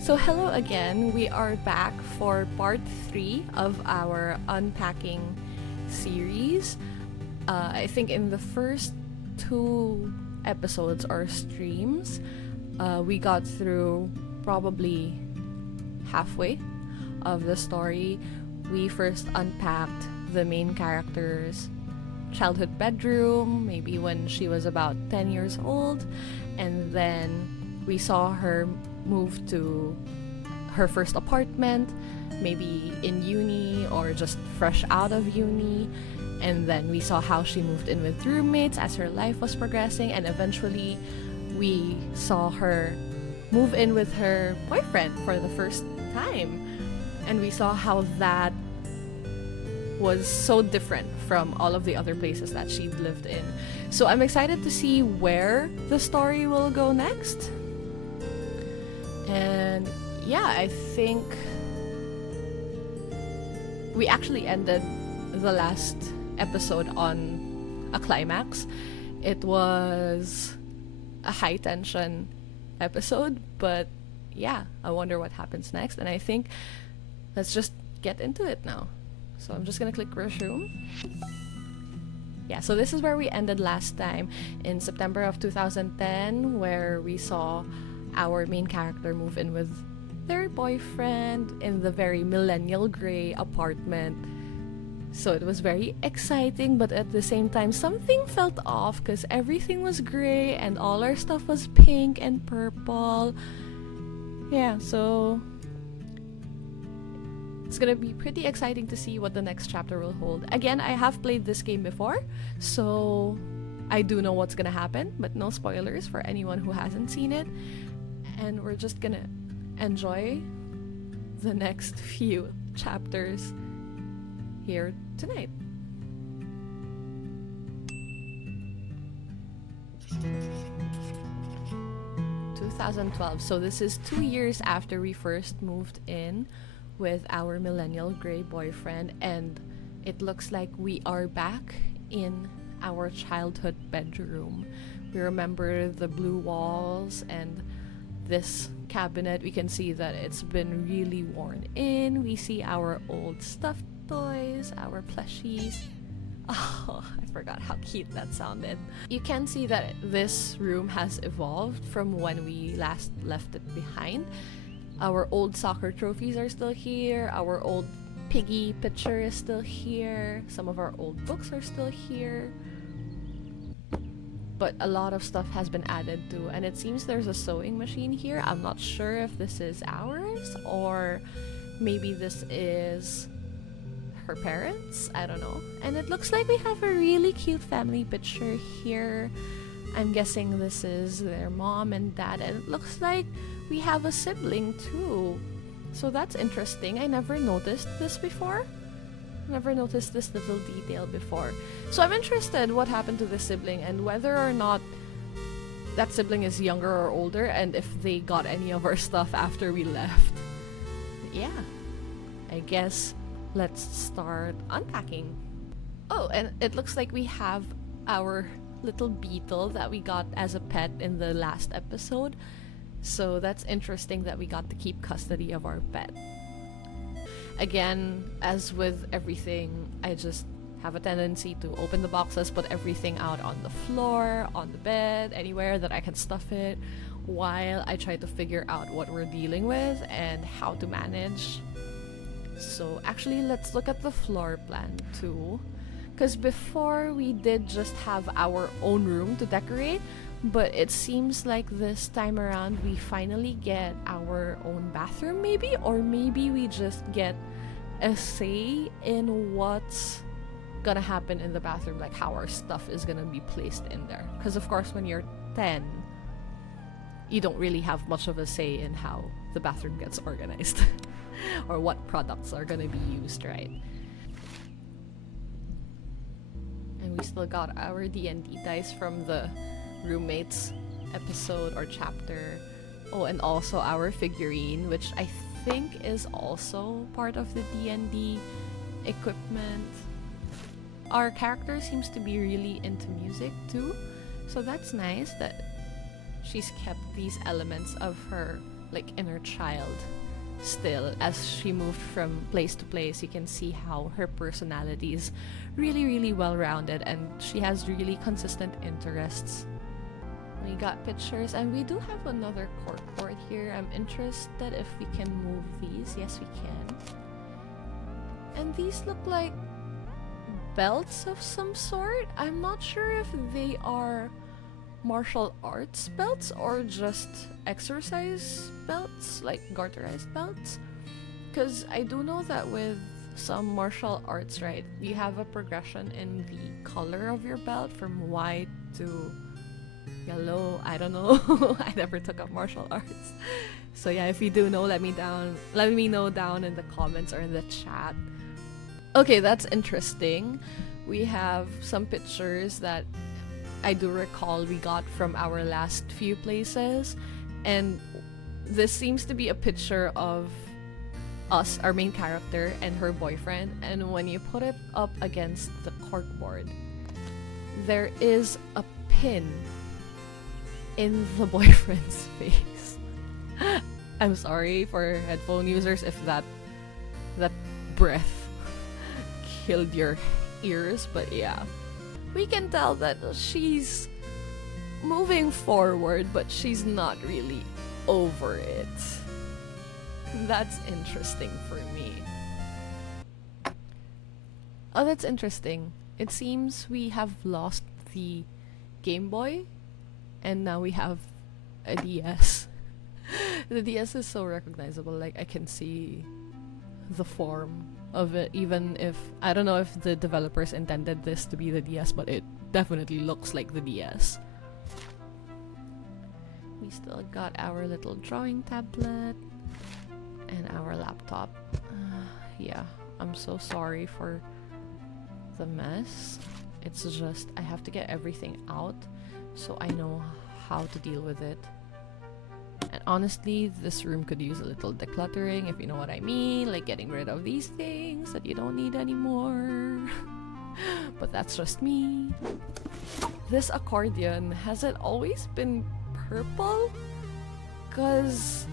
So hello again, we are back for part 3 of our Unpacking series. I think in the first 2 episodes or streams, we got through probably halfway of the story. We first unpacked the main character's childhood bedroom, maybe when she was about 10 years old, and then we saw her move to her first apartment, maybe in uni or just fresh out of uni. And then we saw how she moved in with roommates as her life was progressing, and eventually we saw her move in with her boyfriend for the first time. And we saw how that was so different from all of the other places that she'd lived in. So I'm excited to see where the story will go next. And yeah, I think we actually ended the last episode on a climax. It was a high tension episode, but yeah, I wonder what happens next. And I think let's just get into it now. So I'm just gonna click resume. Yeah, so this is where we ended last time in September of 2010, where we saw our main character move in with their boyfriend in the very millennial gray apartment. So it was very exciting, but at the same time something felt off because everything was gray and all our stuff was pink and purple. Yeah, so it's gonna be pretty exciting to see what the next chapter will hold. Again, I have played this game before, so I do know what's gonna happen, but no spoilers for anyone who hasn't seen it. And we're just gonna enjoy the next few chapters here tonight. (2012). So this is 2 years after we first moved in with our millennial gray boyfriend, and it looks like we are back in our childhood bedroom. We remember the blue walls and this cabinet. We can see that it's been really worn in. We see our old stuffed toys, our plushies. Oh, I forgot how cute that sounded. You can see that this room has evolved from when we last left it behind. Our old soccer trophies are still here. Our old piggy picture is still here. Some of our old books are still here. But a lot of stuff has been added to, and it seems there's a sewing machine here. I'm not sure if this is ours or maybe this is her parents. I don't know. And it looks like we have a really cute family picture here. I'm guessing this is their mom and dad, and it looks like we have a sibling too. So that's interesting. I never noticed this before. Never noticed this little detail before. So I'm interested what happened to this sibling and whether or not that sibling is younger or older, and if they got any of our stuff after we left. Yeah, I guess let's start unpacking. Oh, and it looks like we have our little beetle that we got as a pet in the last episode. So that's interesting that we got to keep custody of our pet. Again, as with everything, I just have a tendency to open the boxes, put everything out on the floor, on the bed, anywhere that I can stuff it, while I try to figure out what we're dealing with and how to manage. So actually, let's look at the floor plan too. Because before we did just have our own room to decorate, but it seems like this time around we finally get our own bathroom maybe, or maybe we just get a say in what's gonna happen in the bathroom, like how our stuff is gonna be placed in there. Because of course when you're 10, you don't really have much of a say in how the bathroom gets organized or what products are gonna be used, right? And we still got our D&D dice from the roommates episode or chapter. Oh, and also our figurine, which I think is also part of the D&D equipment. Our character seems to be really into music too, so that's nice that she's kept these elements of her like inner child still. As she moved from place to place, you can see how her personality is really, really well-rounded, and she has really consistent interests. We got pictures, and we do have another corkboard here. I'm interested if we can move these. Yes, we can. And these look like belts of some sort. I'm not sure if they are martial arts belts or just exercise belts, like garterized belts. Because I do know that with some martial arts, right, you have a progression in the color of your belt from white to yellow. I don't know. I never took up martial arts. So yeah, if you do know, let me know down in the comments or in the chat. Okay, that's interesting. We have some pictures that I do recall we got from our last few places, and this seems to be a picture of us, our main character, and her boyfriend. And when you put it up against the corkboard, there is a pin in the boyfriend's face. I'm sorry for headphone users if that breath killed your ears, but yeah. We can tell that she's moving forward, but she's not really over it. That's interesting for me. Oh, that's interesting. It seems we have lost the Game Boy, and now we have a DS. The DS is so recognizable, like I can see the form of it, even if I don't know if the developers intended this to be the DS, but it definitely looks like the DS. We still got our little drawing tablet and our laptop. Yeah, I'm so sorry for the mess. It's just I have to get everything out so I know how to deal with it. And honestly, this room could use a little decluttering, if you know what I mean, like getting rid of these things that you don't need anymore. But that's just me. This accordion, has it always been purple? 'Cause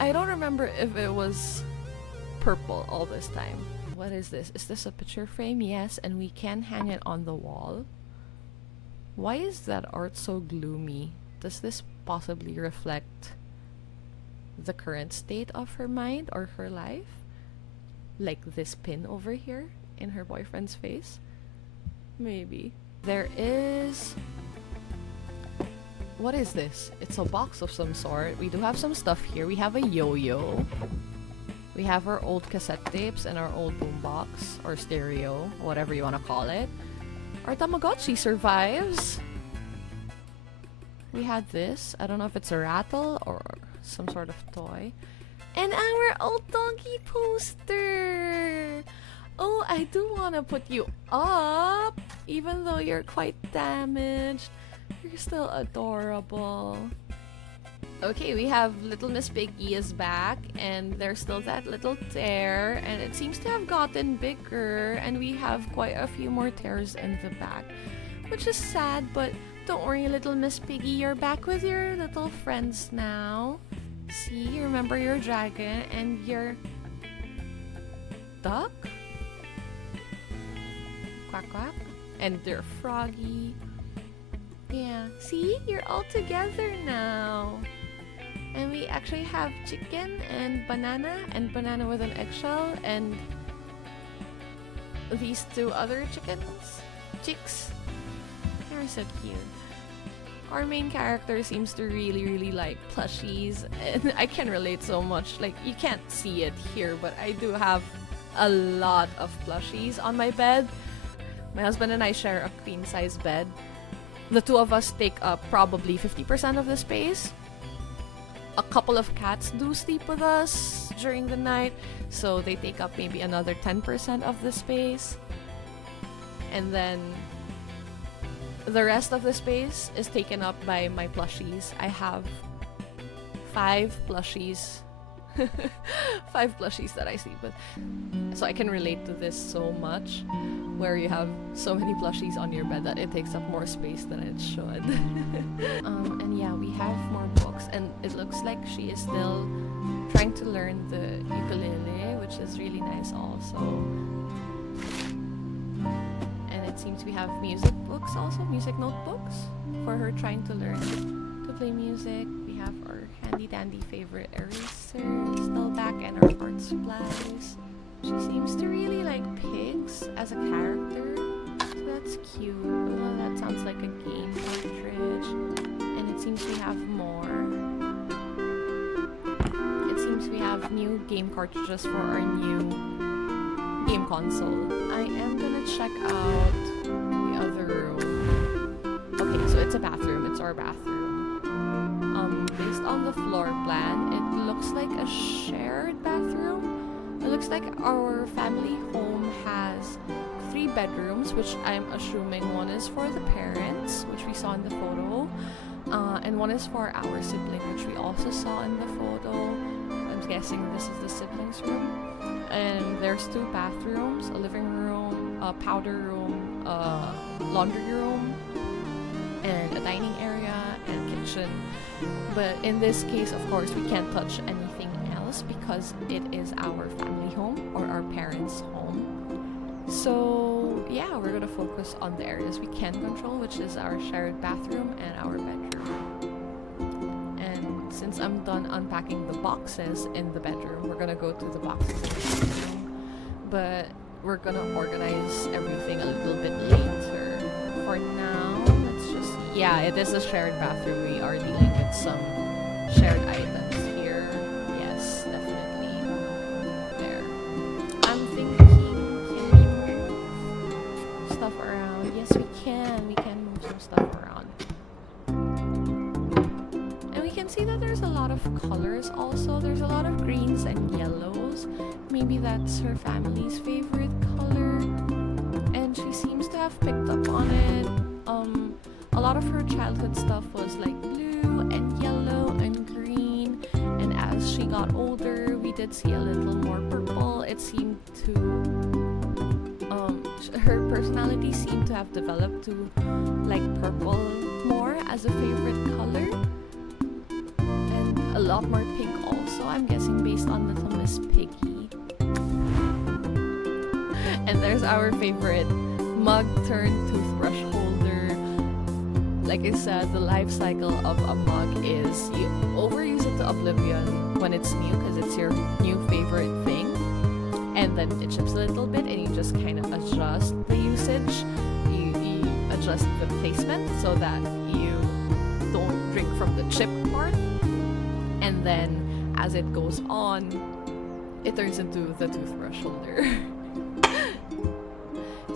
I don't remember if it was purple all this time. What is this? Is this a picture frame? Yes, and we can hang it on the wall. Why is that art so gloomy? Does this possibly reflect the current state of her mind or her life? Like this pin over here in her boyfriend's face? Maybe. There is... What is this? It's a box of some sort. We do have some stuff here. We have a yo-yo. We have our old cassette tapes and our old boombox or stereo, whatever you want to call it. Our Tamagotchi survives. We had this. I don't know if it's a rattle or some sort of toy. And our old donkey poster! Oh, I do want to put you up! Even though you're quite damaged, you're still adorable. Okay, we have Little Miss Piggy is back, and there's still that little tear, and it seems to have gotten bigger, and we have quite a few more tears in the back, which is sad, but don't worry, Little Miss Piggy, you're back with your little friends now. See, you remember your dragon and your duck? Quack quack. And your froggy. Yeah, see, you're all together now. And we actually have chicken and banana with an eggshell, and these two other chicks. They're so cute. Our main character seems to really like plushies, and I can relate so much. Like, you can't see it here, but I do have a lot of plushies on my bed. My husband and I share a queen size bed. The two of us take up probably 50% of the space. A couple of cats do sleep with us during the night, so they take up maybe another 10% of the space. And then the rest of the space is taken up by my plushies. I have 5 plushies 5 plushies that I sleep with. So I can relate to this so much, where you have so many plushies on your bed that it takes up more space than it should. And yeah, we have more books, and it looks like she is still trying to learn the ukulele, which is really nice also. And it seems we have music books also, music notebooks, for her trying to learn to play music. We have our handy dandy favorite eraser still back, and our art supplies. She seems to really like pigs as a character, so that's cute. Oh, that sounds like a game cartridge. And it seems we have more. It seems we have new game cartridges for our new game console. I am gonna check out the other room. Okay, so it's a bathroom. It's our bathroom. Based on the floor plan, it looks like a shared bathroom. It looks like our family home has 3 bedrooms, which I'm assuming one is for the parents, which we saw in the photo, and one is for our sibling, which we also saw in the photo. I'm guessing this is the siblings' room. And there's 2 bathrooms, a living room, a powder room, a laundry room, and a dining area and kitchen. But in this case, of course, we can't touch anything else because it is our family home, or our parents' home. So yeah, we're gonna focus on the areas we can control, which is our shared bathroom and our bedroom. And since I'm done unpacking the boxes in the bedroom, we're gonna go to the boxes in the bedroom. But we're gonna organize everything a little bit later. For now, let's just... Yeah, it is a shared bathroom. We are dealing with some shared items here. Yes, definitely. There. I'm thinking, can we move stuff around? Yes, we can. We can move some stuff around. And we can see that there's a lot of colors also. There's a lot of greens and yellows. Maybe that's her family's favorite color. And she seems to have picked up on it. A lot of her childhood stuff was like blue and yellow and green, and as she got older we did see a little more purple. It seemed to her personality seemed to have developed to like purple more as a favorite color, and a lot more pink also, I'm guessing based on Little Miss Piggy. And there's our favorite mug turned toothbrush holder. Like I said, the life cycle of a mug is you overuse it to oblivion when it's new because it's your new favorite thing, and then it chips a little bit and you just kind of adjust the usage. You adjust the placement so that you don't drink from the chip part, and then as it goes on, it turns into the toothbrush holder.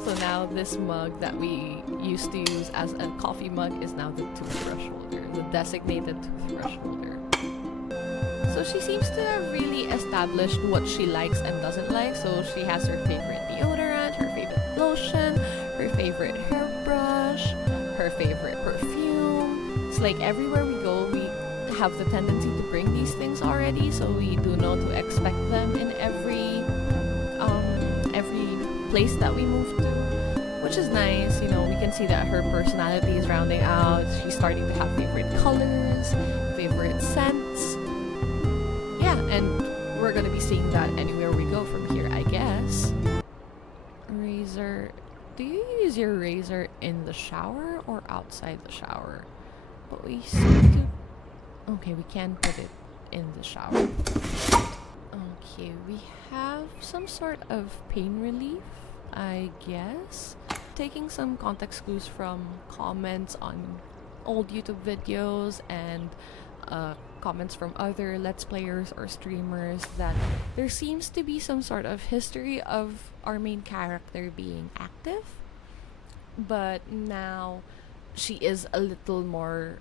So now this mug that we used to use as a coffee mug is now the toothbrush holder, the designated toothbrush holder. So she seems to have really established what she likes and doesn't like. So she has her favorite deodorant, her favorite lotion, her favorite hairbrush, her favorite perfume. It's like everywhere we go, we have the tendency to bring these things already, so we do know to expect them in every place that we move to, which is nice. You know, we can see that her personality is rounding out. She's starting to have favorite colors, favorite scents. Yeah, and we're gonna be seeing that anywhere we go from here, I guess. Razor. Do you use your razor in the shower or outside the shower? But we seem to... Okay, we can put it in the shower. Okay, we have some sort of pain relief, I guess. Taking some context clues from comments on old YouTube videos and comments from other Let's Players or streamers, that there seems to be some sort of history of our main character being active, but now she is a little more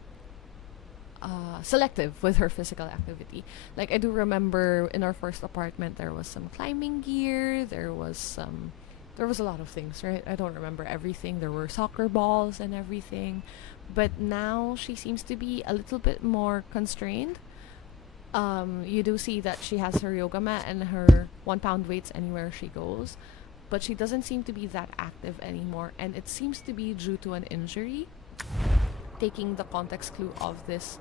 selective with her physical activity. Like, I do remember in our first apartment there was some climbing gear, there was a lot of things, right? I don't remember everything. There were soccer balls and everything, but now she seems to be a little bit more constrained. You do see that she has her yoga mat and her 1 pound weights anywhere she goes, but she doesn't seem to be that active anymore, and it seems to be due to an injury. Taking the context clue of this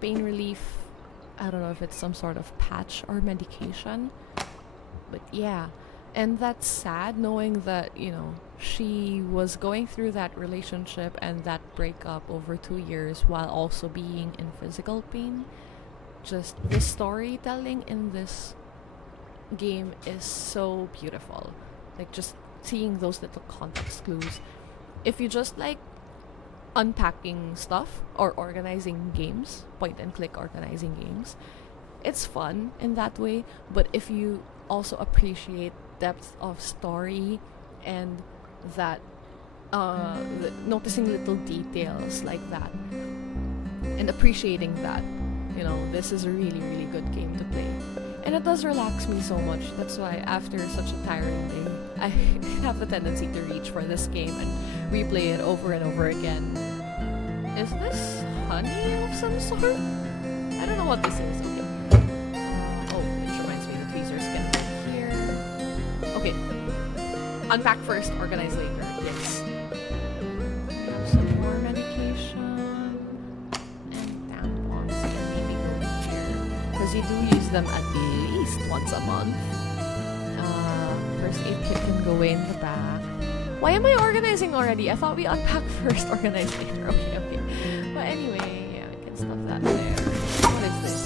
pain relief, I don't know if it's some sort of patch or medication, but yeah. And that's sad knowing that, she was going through that relationship and that breakup over 2 years while also being in physical pain. Just the storytelling in this game is so beautiful. Like, just seeing those little context clues. If you just like unpacking stuff or organizing games, point and click organizing games, it's fun in that way. But if you also appreciate depth of story and that noticing little details like that and appreciating that, this is a really, really good game to play. And it does relax me so much. That's why after such a tiring day, I have the tendency to reach for this game and replay it over and over again. Is this honey of some sort? I don't know what this is. Okay. Oh, which reminds me, the tweezers can go here. Okay. Unpack first, organize later. Yes. Some more medication and tampons can maybe go here, because you do use them at least once a month. First aid kit can go away in the back. Why am I organizing already? I thought we unpack first, organize later. Okay. But anyway, yeah, I can stuff that there. What is this?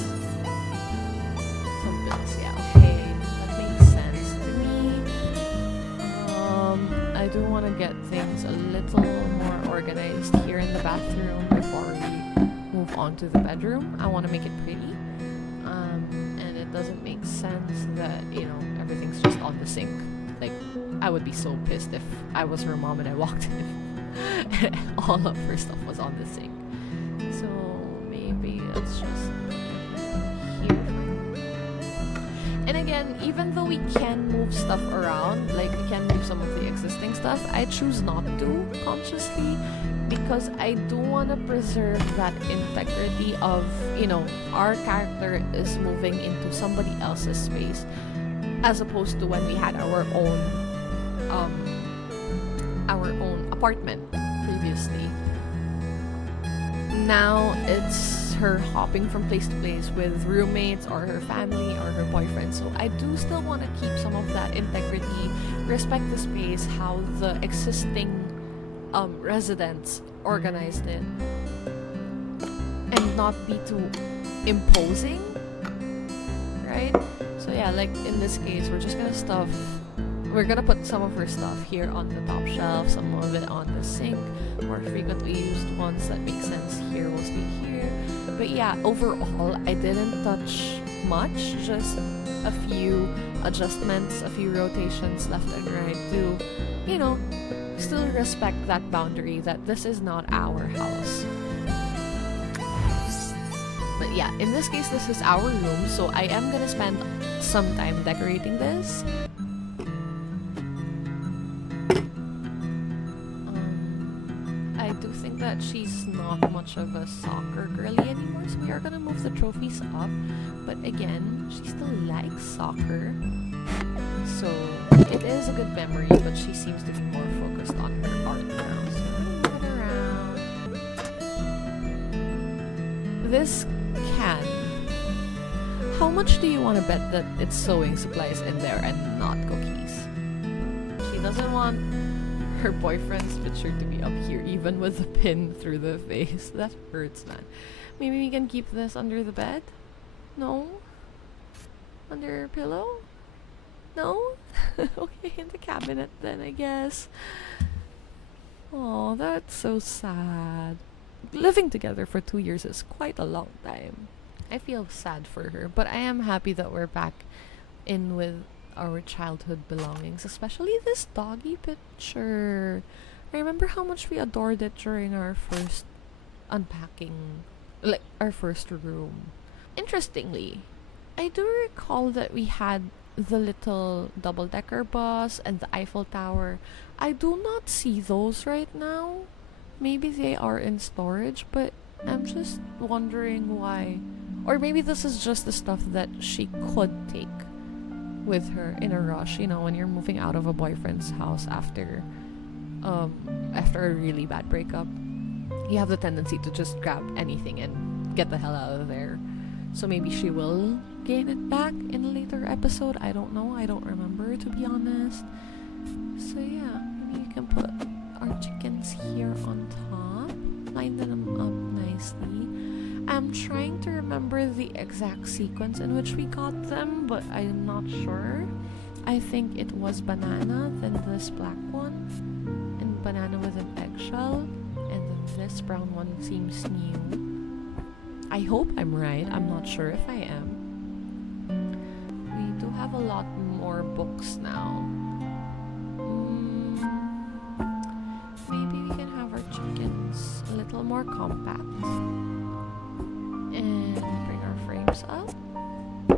Some bills, yeah, okay. That makes sense to me. I do want to get things a little more organized here in the bathroom before we move on to the bedroom. I want to make it pretty. And it doesn't make sense that, everything's just on the sink. Like, I would be so pissed if I was her mom and I walked in. All of her stuff was on the sink. So maybe it's just here. And again, even though we can move stuff around, like we can move some of the existing stuff, I choose not to consciously, because I do want to preserve that integrity of, our character is moving into somebody else's space, as opposed to when we had our own apartment previously. Now it's her hopping from place to place with roommates or her family or her boyfriend. So I do still want to keep some of that integrity, respect the space, how the existing residents organized it, and not be too imposing, right? So yeah, like in this case, we're gonna put some of her stuff here on the top shelf, some of it on the sink. More frequently used ones that make sense here will stay here. But yeah, overall, I didn't touch much, just a few adjustments, a few rotations left and right to, still respect that boundary that this is not our house. But yeah, in this case, this is our room, so I am gonna spend some time decorating this. I do think that she's not much of a soccer girly anymore, so we are gonna move the trophies up. But again, she still likes soccer, so it is a good memory, but she seems to be more focused on her art now. So I'm gonna move it around. This can. How much do you want to bet that it's sewing supplies in there and not cookies? She doesn't want her boyfriend's picture to be up here, even with a pin through the face. That hurts, man. Maybe we can keep this under the bed? No? Under her pillow? No? Okay, in the cabinet then, I guess. Oh, that's so sad. Living together for 2 years is quite a long time. I feel sad for her, but I am happy that we're back in with our childhood belongings, especially this doggy picture. I remember how much we adored it during our first unpacking, like our first room. Interestingly, I do recall that we had the little double-decker bus and the Eiffel Tower. I do not see those right now. Maybe they are in storage, but I'm just wondering why Or maybe this is just the stuff that she could take with her in a rush, you know, when you're moving out of a boyfriend's house after a really bad breakup. You have the tendency to just grab anything and get the hell out of there. So maybe she will gain it back in a later episode. I don't know. I don't remember, to be honest. So yeah, maybe you can put our chickens here on top. Line them up nicely. I'm trying to remember the exact sequence in which we got them, but I'm not sure. I think it was banana, then this black one, and banana with an eggshell, and then this brown one seems new. I hope I'm right. I'm not sure if I am. We do have a lot more books now. Maybe we can have our chickens a little more compact. And bring our frames up.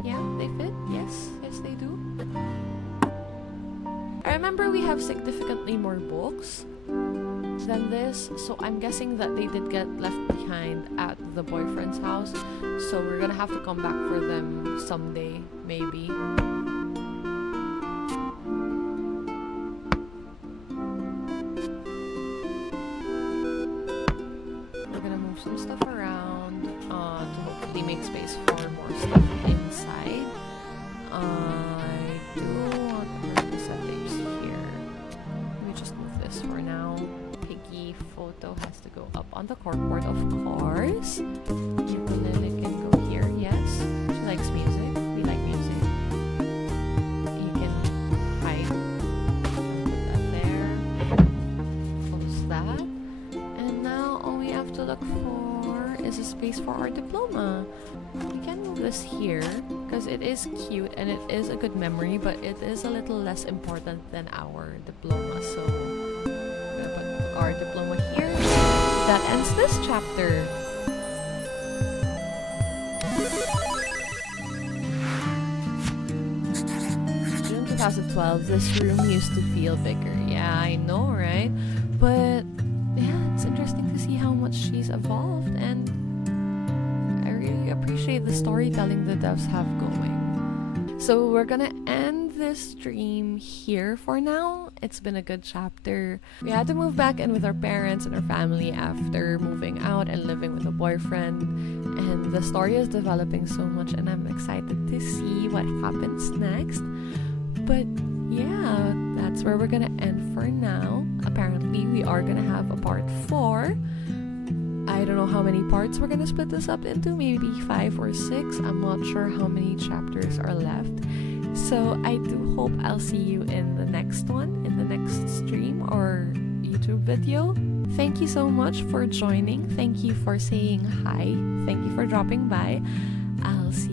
Yeah, they fit. Yes, they do. I remember we have significantly more books than this, so I'm guessing that they did get left behind at the boyfriend's house, so we're gonna have to come back for them someday, maybe. We're gonna move some stuff around to hopefully make space for more stuff inside. I do want her settings here. Let me just move this for now. Piggy photo has to go up on the corkboard, of course. Ukulele can go here. Yes, she likes music. We like music. You can hide. Put that there. Close that. And now all we have to look for is a space for our diploma. We can move this here because it is cute and it is a good memory, but it is a little less important than our diploma. So we're gonna put our diploma here. That ends this chapter. June 2012, this room used to feel bigger. Yeah, I know, right? But yeah, it's interesting to see how much she's evolved, and I really appreciate the storytelling the devs have going. So we're gonna end this stream here for now. It's been a good chapter. We had to move back in with our parents and our family after moving out and living with a boyfriend, and the story is developing so much, and I'm excited to see what happens next. But yeah, that's where we're gonna end for now. Apparently we are gonna have a part 4. I don't know how many parts we're gonna split this up into, maybe 5 or 6. I'm not sure how many chapters are left. So I do hope I'll see you in the next one, in the next stream or YouTube video. Thank you so much for joining. Thank you for saying hi. Thank you for dropping by. I'll see